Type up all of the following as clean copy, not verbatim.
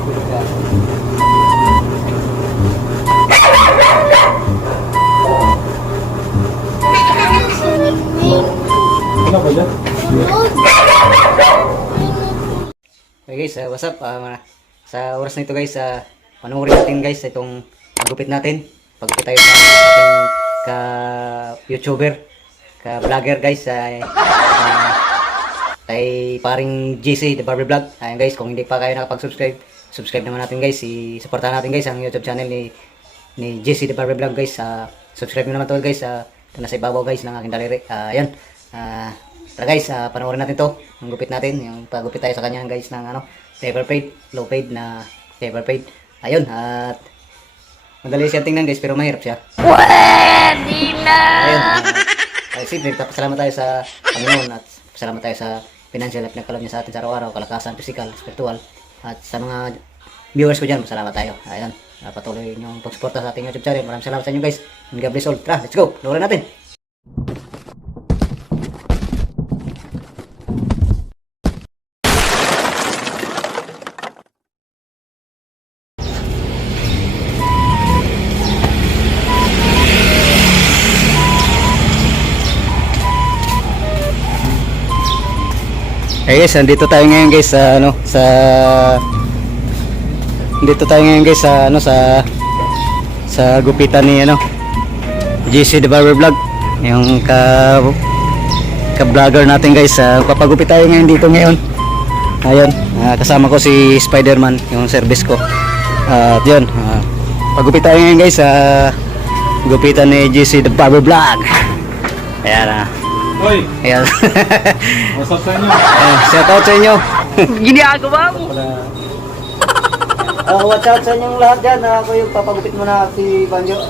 Ano ba dyan? Okay guys, what's up? Sa oras na ito guys, panoorin natin guys itong paggupit natin. Paggupit tayo sa ating ka-YouTuber, ka-vlogger guys. Kay paring GC, The Barber Vlog. Ayan guys, kung hindi pa kayo nakapag-subscribe, subscribe naman natin guys. I-supportahan natin guys ang YouTube channel ni GC, The Barber Vlog guys. Subscribe nyo naman to guys. Ito nasa ibabaw guys ng aking daliri. Ayan. Tara guys, panoorin natin to. Ang gupit natin, yung paggupit tayo sa kanya guys ng paper fade, low fade na paper fade. Ayun, at madali siya tingnan guys pero mahirap siya. Pwede na! Ayun, simple, pasalamat tayo sa Panginoon at pasalamat tayo sa financial na pinagkaloob niya sa atin sa araw-araw, kalakasan, physical, spiritual, at sa mga viewers ko dyan, pasalamat tayo. Ayun, patuloy yung pagsuporta sa ating YouTube channel. Maraming salamat sa inyo guys. And God bless all. Tara, let's go! Panoorin natin! Hey guys, andito tayo ngayon guys sa dito tayo ngayon guys sa gupitan ni GC The Barber Vlog, yung ka-vlogger natin guys. Papagupit tayo ngayon dito ngayon. Ayun, kasama ko si Spider-Man, yung service ko. At yun, pagupit tayo ngayon guys sa gupitan ni GC The Barber Vlog. Ayan Hoy! Ayan. What's up sa inyo? Shout out sa inyo. Ginagawa mo. Watch out sa inyong lahat dyan. Ako yung papagupit mo na si Banjo.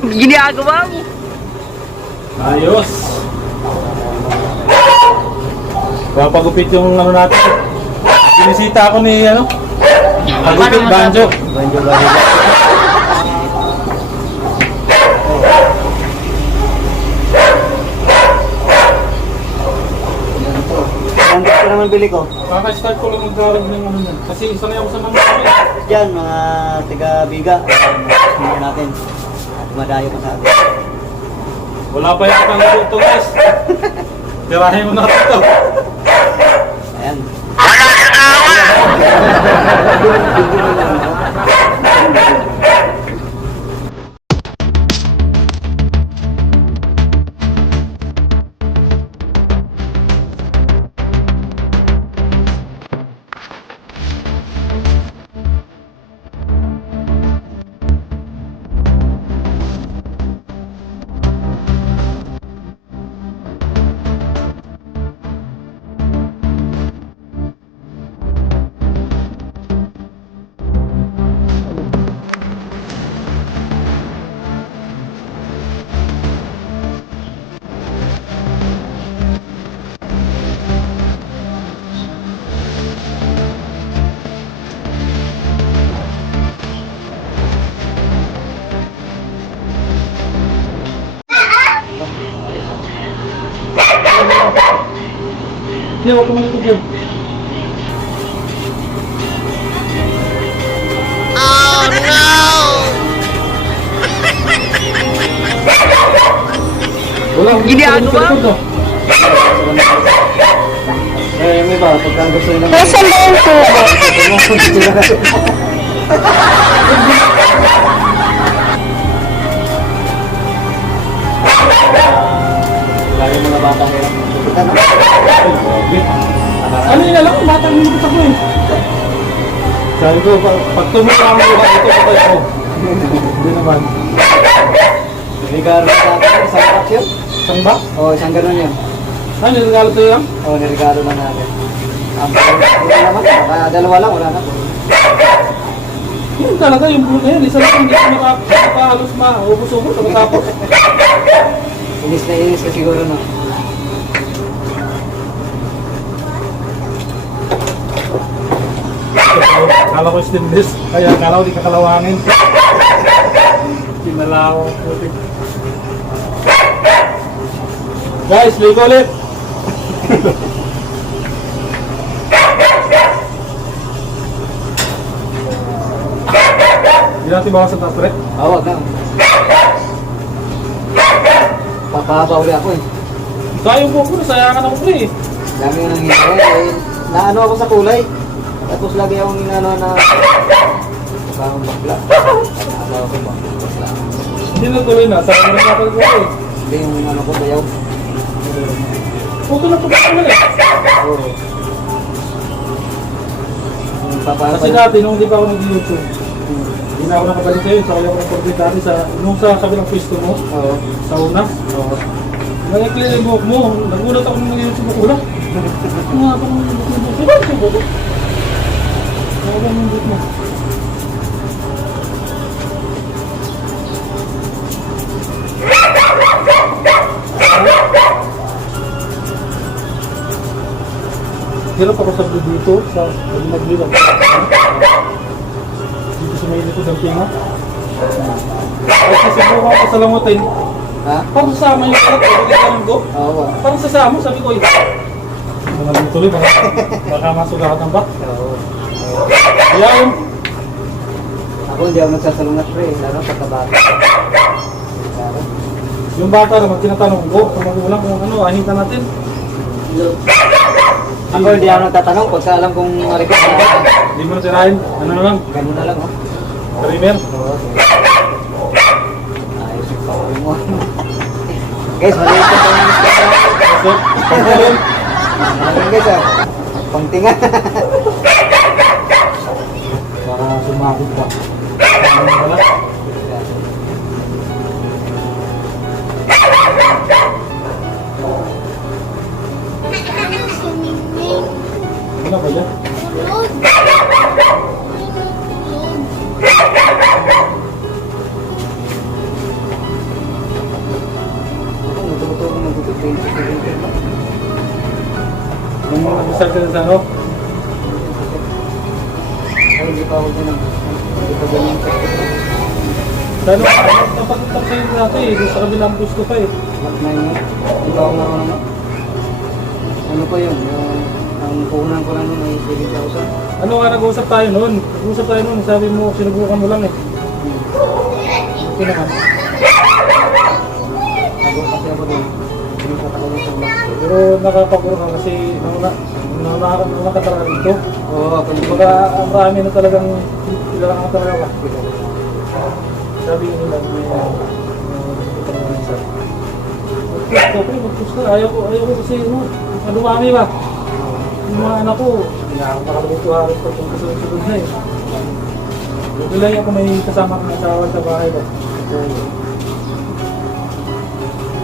Ginagawa mo. Ayos! Papagupit yung natin. Sinisita ako ni Pagupit Banjo. Banjo. Ang gusto naman bili ko. Kaka-start ko lang mag-garag ng yan. Kasi sanay ako sa mga kami. Diyan, mga tiga-biga. Hindi natin. Dumadayo pa sa atin. Wala pa yung kang dito guys. Tirahin mo natin ito. Ayan. Hindi, wag ka malikod yun. Oh no! Wala, Ginagawa mo. May iba, pagka gusto nyo naman. Nasaan ba yung tubo? Lagi mga batang hirap. Ano yun alam ko, batang minupit ako eh. Sabi ko, Pag tumula ang mukha, ito patay ako. hindi naman. Regalo sa atin, isang box yun? Isang ba? Oo, isang ganun yun. Ano, nilagalo to yan? Oo, niregalo na natin. Wala naman, baka dalawa lang, wala na po. Yun talaga, yung bulo na yun. Isa lang hindi ko nakahalos maubos-ubos. Tapos, Inis na inis ka siguro, no? kala ko stainless. Kaya kala ko di kakalawangin. Pinalaw ang putik. Guys, ligo ulit! Hindi natin bawas sa taas, pre. Wag na. Papahaba uli ako eh. Tayo po po, sayangan ako, pre. Dami nga nang hinay eh. Naano ako sa kulay. Tapos lagi akong inano na bakang bakla. Naano ako bakla. Hindi na tuloy na, sa mga natin ko eh. Hindi yung ano ko, bayaw. Puto na po ba naman eh. Oo. Yung papahaba. Kasi dati, nung hindi pa ako nag-YouTube, hindi na ako nakabalik kayo, sa kaya ako nag-forget dati nung sa kabilang pwesto mo, Oo. sa una. Oo. Nag-clear yung buhok mo, nagulat ako nung nag-YouTube ako lang. Nga pa nung nag-YouTube, diba yung buhok? Nakabang yung buhok mo. Hirap ako sa blue dito, sa nag-blue ako. Dito sa may likod ng pinga. Kasi siguro ako sa langotin, Ha? parang sasama yung karat, pagkakaroon ko. Oo. Parang sasama, sabi ko, mga tuloy, baka masugatan ba? Oo. Kaya yun, Ako hindi ako nagsasalungat pre, lalo pagkabata. yung bata naman, tinatanong ko, sa magulang kung ano, ahintan natin. Ako hindi ako nagtatanong pagka alam kong record na Hindi mo na tirahin, ano na lang, ganun na lang oh. primer. Oo. Ayos yung pawin mo. Guys, maliit yung pangyanis ko. So, pagkaroon, Maraming guys ah. Pangtingan. para sumakit pa. Ano wala? Ano ba yan? Ako natuto ko magtutut 20 Nung nag-start ka na sa ano? Ay, hindi pa ako ganun. Hindi pa ganun. Sa ano, napag-tap sa'yo natin eh, doon sa kabilang gusto pa eh. Lock 9 mo. Hindi pa ako marunong. Ano pa yun? Ang puhunan ko lang nun ay 7,000. Ano nga nag-uusap tayo noon? Nag-uusap tayo noon, sabi mo, sinubukan mo lang eh. Okay naman. Ako kasi ako doon. Hindi pa ako doon sa vlog. Pero nakapaguro ka kasi nakatara rito. Oo, ako yung Kumbaga, ang marami na talagang kailangan ka talaga. Sabi nyo lang, may isa. Mag-push ka. Ayaw ko kasi, dumami ba? Yung mga anak ko, hindi na ako makakabuto halos pag kung kasunod na eh. Buti lang ako may kasama kong asawa sa bahay ba?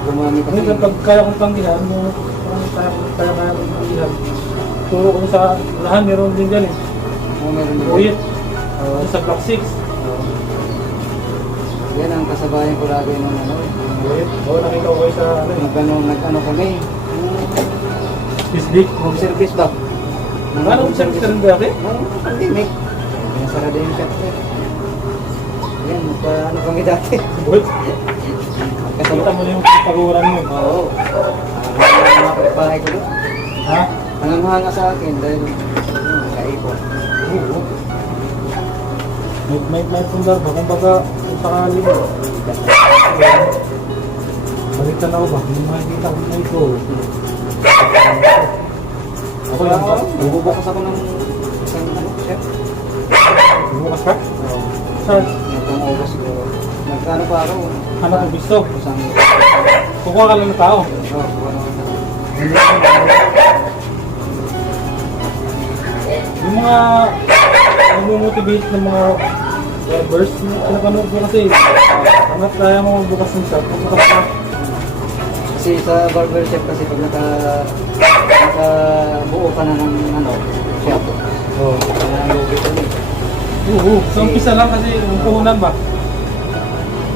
Gumami kasi. Ngayon, pag kaya kong tanggihan, kaya kong tanggihan, turo ko sa lahan, meron din dyan eh. Oo, meron din. Uyit, Oo. sa block 6. Oo. Yan ang kasabayan ko lagi nung ano. Uyit, oo, nakita ko kayo sa ano eh. Nag-ano kami. Fisdik. Home service ba? Ano kung service ka rin dati? Oo, pandemic. Nasara din yung shop ko. Yan, ano kami dati. Uyit, kita mo na yung paguran mo. Oo. Mga kapitbahay ko doon. Ha? Nanganghanga sa akin dahil kaipon. Oo. May pundar ba? Kung baga, kung sakali mo. Balikan ako ba? Hindi makikita ko na ito. Ako lang ba? Bubukas ako ng isang ano, chef. Bukas ka? Oo. Saan? Nagpang August siguro. Nagkano pa ako? Anak ko gusto. Isang... Kukuha ka lang ng tao. Oo, ano. Yung mga nag-motivate ng mga drivers, pinapanood ko kasi hanggat kaya mo magbukas ng shop, magbukas ka. Kasi sa barber shop kasi pag nakabuo ka na ng ano, shop. Oo. Kaya ang lugi ko eh. Oo. Sa umpisa lang kasi yung puhunan ba?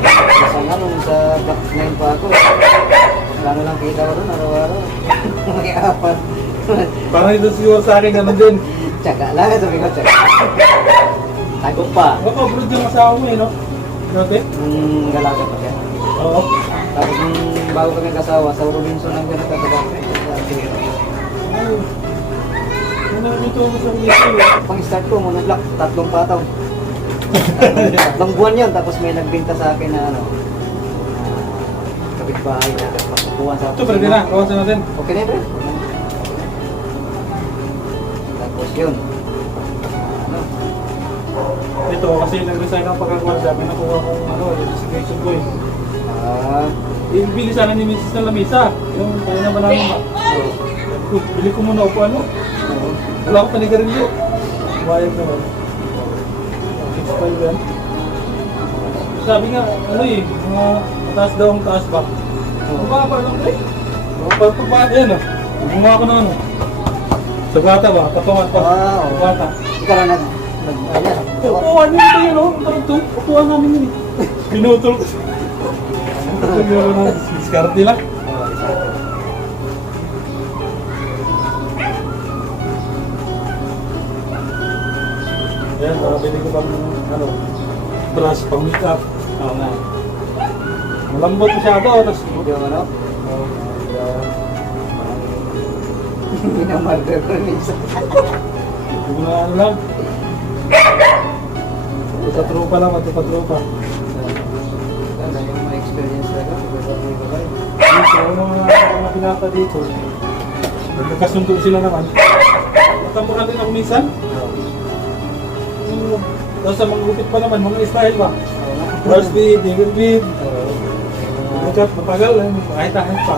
Kasi ano, sa block 9 pa ako. Lalo lang kita ko doon, araw-araw. May apat. Parang ito siguro sa akin ganun din. Tsaga lang, sabi ko, tsaga. Tago pa. Baka abroad yung asawa mo eh, no? Dati? Nung galaga pa siya. Oo. Tapos nung bago kami kasawa, sa Robinson lang ganun katagal. Ay. Ano ito mo sa video eh? Pang-start ko, monoblock, 3 pataw. Tatlong buwan yun, tapos may nagbinta sa akin na ano, kapitbahay na magkukuha sa Ito, pwede na. Kawasan natin. Okay na yun, pre? Tapos yun. Ano? Ito, kasi nag-resign ang pagkakawa sa amin. Nakuha kong ano, resignation ko eh. Bili sana ni Mrs. ng lamisa. Yung kaya naman namin ba? Bili ko muna upo ano. Wala ko panigarilyo. Bayag naman. 6.5 yan. Sabi nga, ano eh, mga mataas daw ang taas ba? Bumaba lang eh. Pagpapaan yan ah. Bumaba ko na ano. Sa bata ba? Katungan pa. Sa bata. Ikaw na ayan. Upuan niyo ito yun oh. Upuan namin yun eh. Pinutol ko. Pinutol na diskarte lang. Ayan, bili ko pang ano, brush pang makeup. Oo nga. Malambot masyado. Tapos, Yung ano? Pinamarder ko minsan. hindi ko na ano lang. Ito sa tropa lang, ito sa tropa. Ganda yung mga experience talaga. Dito, yung mga pinata dito. Nagkasundo sila naman. Natampukan din ako minsan. Tapos sa mga gupit pa naman, mga style ba? First beat, second beat. Nagkat, matagal, ahit-ahit pa.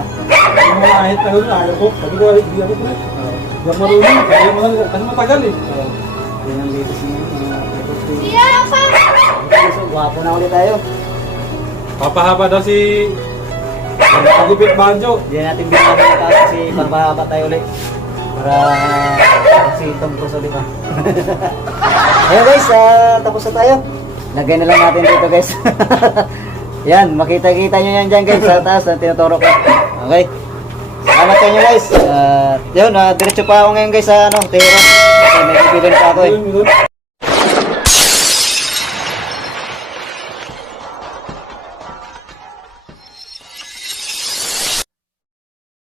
Yung mga ahit na gano'n, ayaw ko. Sabi ko, hindi ako na. Hindi ako marunong. Sabi mo na, kasi matagal eh. Yan ang latest niyo. So, guwapo na ulit tayo. Papahaba daw si Pagupit Banjo. Hindi natin binigyan ng taas kasi papahaba tayo ulit. Para si Tom Cruise ulit ha. Ayun guys, tapos na tayo. Lagay na lang natin dito guys. Yan, makita-kita nyo yan dyan guys sa taas na tinuturo ko. Okay. Salamat sa inyo guys. Yun, diretso pa ako ngayon guys sa ano, Tero. Kasi may bibilin pa ako eh.